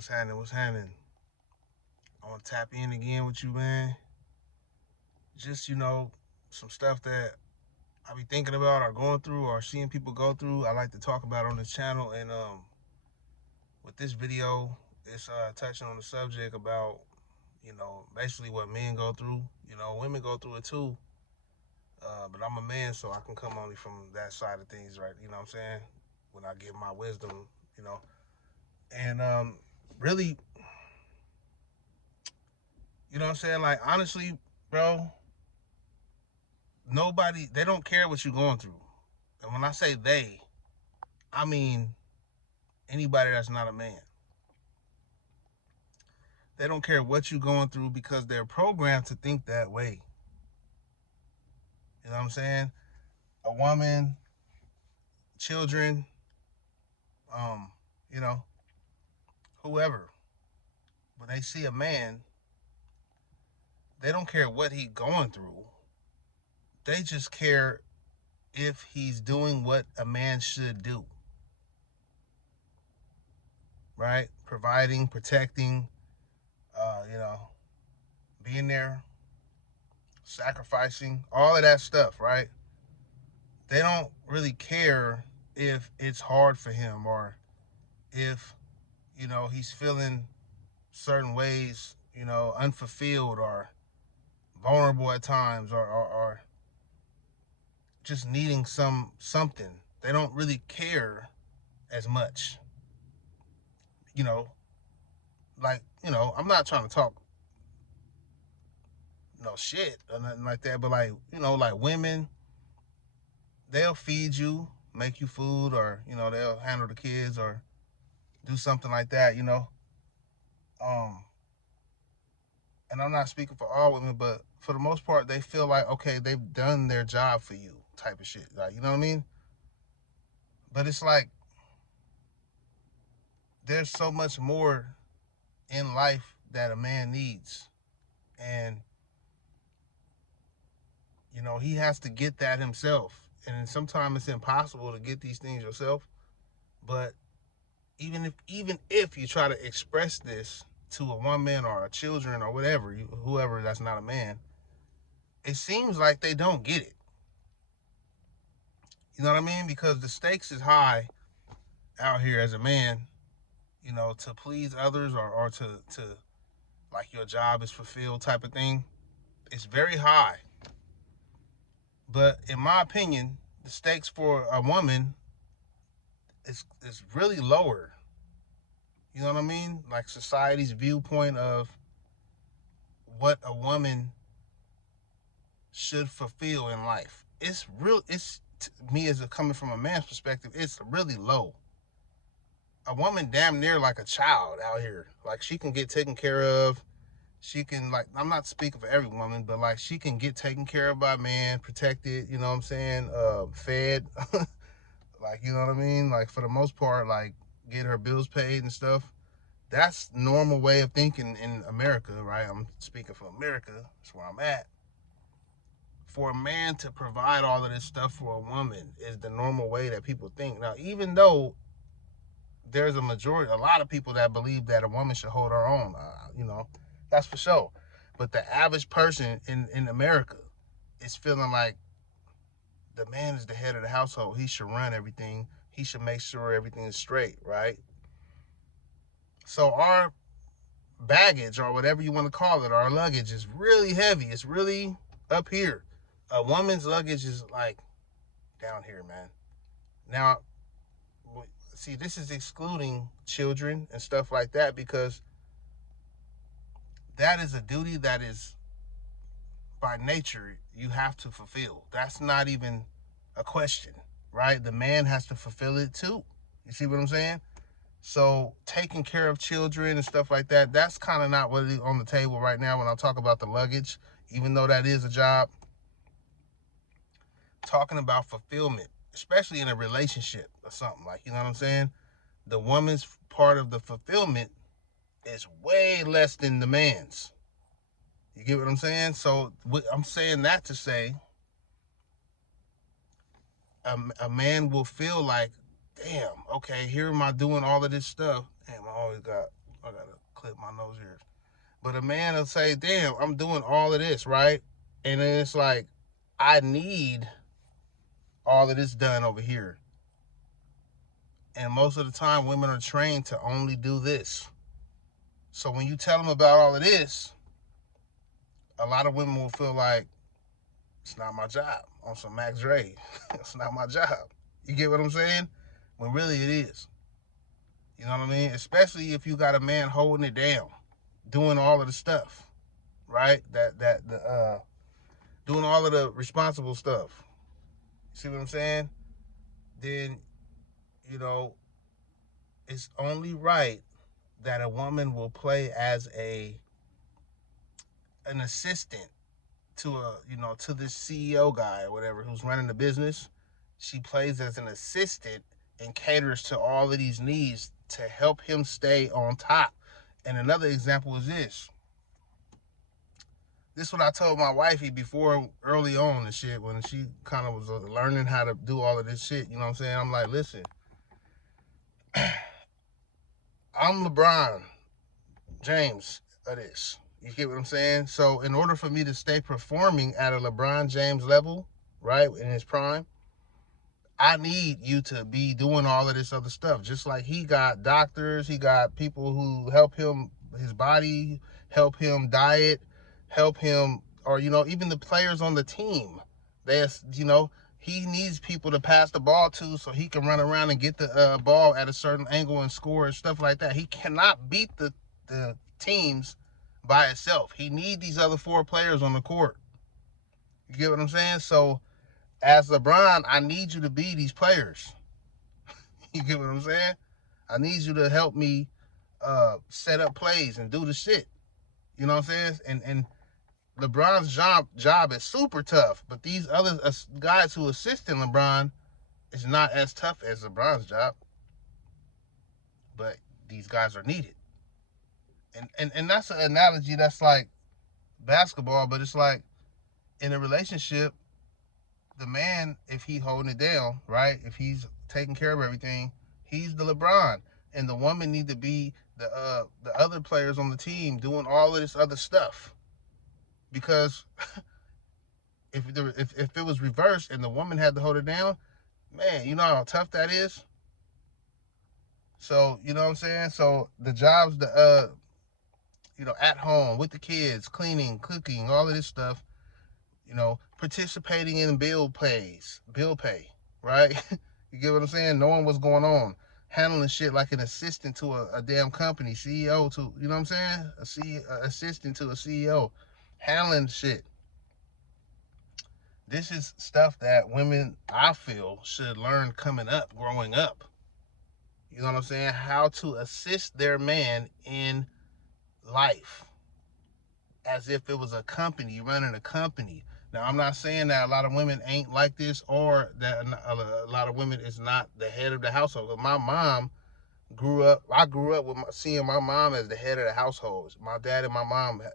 What's happening? What's happening? I want to tap in again with you, man. Just, some stuff that I be thinking about or going through or seeing people go through. I like to talk about on this channel. And with this video, it's touching on the subject about, basically what men go through. Women go through it too. But I'm a man, so I can come only from that side of things, right? You know what I'm saying? When I give my wisdom, you know. And really, you know what I'm saying? Like, honestly, bro, they don't care what you're going through. And when I say they, I mean anybody that's not a man. They don't care what you're going through because they're programmed to think that way. You know what I'm saying? A woman, children, um, you know, whoever. When they see a man, they don't care what he's going through. They just care if he's doing what a man should do. Right? Providing, protecting, you know, being there, sacrificing, all of that stuff, right? They don't really care if it's hard for him or if, he's feeling certain ways, unfulfilled or vulnerable at times or just needing something. They don't really care as much. You know, I'm not trying to talk no shit or nothing like that, but like women, they'll feed you, make you food, or they'll handle the kids or do something like that. Um, and I'm not speaking for all women, but for the most part, they feel like okay, they've done their job for you, type of shit. Like you know what I mean? But it's like there's so much more in life that a man needs, and he has to get that himself. And sometimes it's impossible to get these things yourself. But even if you try to express this to a woman or a children or whatever, whoever that's not a man, it seems like they don't get it. You know what I mean? Because the stakes is high out here as a man, to please others or to like your job is fulfilled type of thing. It's very high. But in my opinion, the stakes for a woman is really lower. You know what I mean? Like society's viewpoint of what a woman should fulfill in life. It's me as coming from a man's perspective, it's really low. A woman damn near like a child out here. Like she can get taken care of. She can like I'm not speaking for every woman, but like she can get taken care of by a man, protected, you know what I'm saying? Fed. Like, you know what I mean? Like for the most part, like get her bills paid and stuff. That's normal way of thinking in America, right? I'm speaking for America. That's where I'm at. For a man to provide all of this stuff for a woman is the normal way that people think. Now, even though there's a lot of people that believe that a woman should hold her own, that's for sure. But the average person in America is feeling like the man is the head of the household. He should run everything. He should make sure everything is straight, right? So our baggage or whatever you want to call it, our luggage is really heavy. It's really up here. A woman's luggage is like down here, man. Now, see, this is excluding children and stuff like that because that is a duty that is by nature you have to fulfill. That's not even a question, right? The man has to fulfill it too. You see what I'm saying? So taking care of children and stuff like that, that's kind of not what is on the table right now when I talk about the luggage, even though that is a job. Talking about fulfillment, especially in a relationship or something like, you know what I'm saying? The woman's part of the fulfillment is way less than the man's. You get what I'm saying? So I'm saying that to say a man will feel like, damn, okay, here am I doing all of this stuff. Damn, I always got I gotta clip my nose here. But a man will say, damn, I'm doing all of this, right? And then it's like, I need all of this done over here. And most of the time, women are trained to only do this. So when you tell them about all of this, a lot of women will feel like, it's not my job. On some Max Dre, it's not my job. You get what I'm saying? When really it is. You know what I mean? Especially if you got a man holding it down, doing all of the stuff, right? Doing all of the responsible stuff. See what I'm saying? Then, you know, it's only right that a woman will play as an assistant to to this CEO guy or whatever who's running the business. She plays as an assistant and caters to all of these needs to help him stay on top. And another example is this. This is what I told my wifey before, early on and shit, when she kind of was learning how to do all of this shit. You know what I'm saying? I'm like, listen, I'm LeBron James of this. You get what I'm saying? So in order for me to stay performing at a LeBron James level, right, in his prime, I need you to be doing all of this other stuff. Just like he got doctors, he got people who help him, his body, help him diet, help him, or, even the players on the team. He needs people to pass the ball to so he can run around and get the ball at a certain angle and score and stuff like that. He cannot beat the teams by itself. He needs these other 4 players on the court. You get what I'm saying? So as LeBron, I need you to be these players. You get what I'm saying? I need you to help me set up plays and do the shit. You know what I'm saying? And LeBron's job is super tough, but these other guys who assist in LeBron is not as tough as LeBron's job. But these guys are needed. And that's an analogy that's like basketball, but it's like in a relationship, the man, if he holding it down, right? If he's taking care of everything, he's the LeBron, and the woman need to be the other players on the team doing all of this other stuff. Because if it was reversed and the woman had to hold it down, man, you know how tough that is. So you know what I'm saying. So the jobs, at home with the kids, cleaning, cooking, all of this stuff. Participating in bill pay, right? You get what I'm saying? Knowing what's going on, handling shit like an assistant to a damn company, CEO to, you know what I'm saying? Assistant to a CEO, handling shit. This is stuff that women, I feel, should learn growing up. You know what I'm saying? How to assist their man in life as if it was a company, running a company. Now, I'm not saying that a lot of women ain't like this or that a lot of women is not the head of the household. My mom I grew up with seeing my mom as the head of the household. My dad and my mom had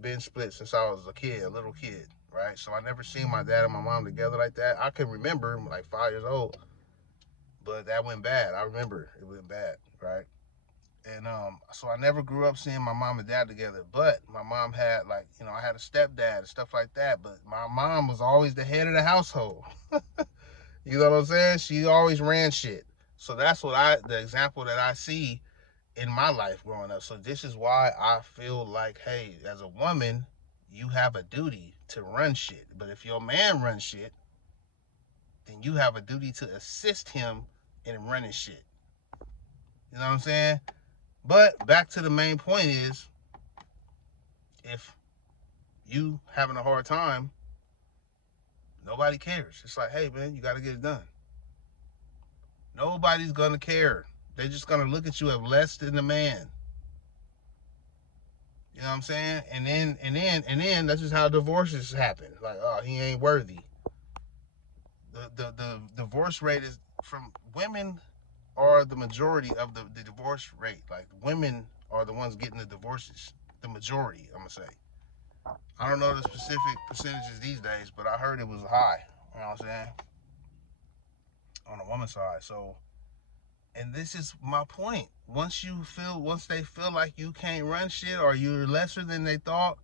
been split since I was a little kid, right? So I never seen my dad and my mom together like that. I can remember like 5 years old, but that went bad. I remember it went bad, right? And so I never grew up seeing my mom and dad together. But my mom had I had a stepdad and stuff like that. But my mom was always the head of the household. You know what I'm saying? She always ran shit. So that's the example that I see in my life growing up. So this is why I feel like, hey, as a woman, you have a duty to run shit. But if your man runs shit, then you have a duty to assist him in running shit. You know what I'm saying? But back to the main point is, if you having a hard time, nobody cares. It's like, hey man, you got to get it done. Nobody's gonna care. They're just gonna look at you as less than a man. You know what I'm saying? And then that's just how divorces happen. Like, oh, he ain't worthy. The divorce rate is from women are the majority of the divorce rate. Like, women are the ones getting the divorces. The majority, I'm gonna say. I don't know the specific percentages these days, but I heard it was high. You know what I'm saying? On the woman's side. So, And this is my point. Once they feel like you can't run shit or you're lesser than they thought,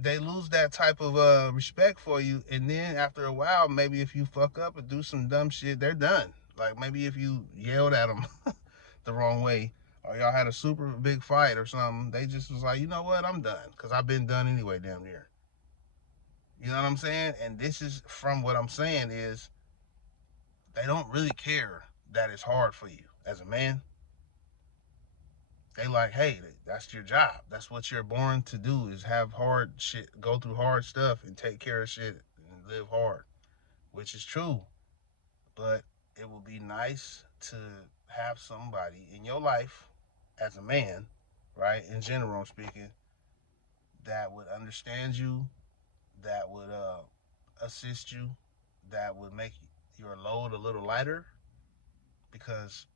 they lose that type of respect for you. And then after a while, maybe if you fuck up and do some dumb shit, they're done. Like maybe if you yelled at them the wrong way, or y'all had a super big fight or something, they just was like, you know what, I'm done, because I've been done anyway, damn near. You know what I'm saying? And this is from what I'm saying is they don't really care that it's hard for you as a man. They like, hey, that's your job. That's what you're born to do, is have hard shit, go through hard stuff and take care of shit and live hard, which is true. But it would be nice to have somebody in your life as a man, right? In general, I'm speaking, that would understand you, that would assist you, that would make your load a little lighter, because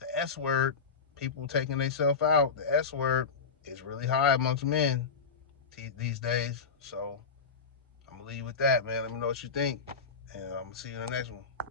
the S word, people taking themselves out, the S word is really high amongst men these days. So I'm gonna leave you with that, man. Let me know what you think, and I'm gonna see you in the next one.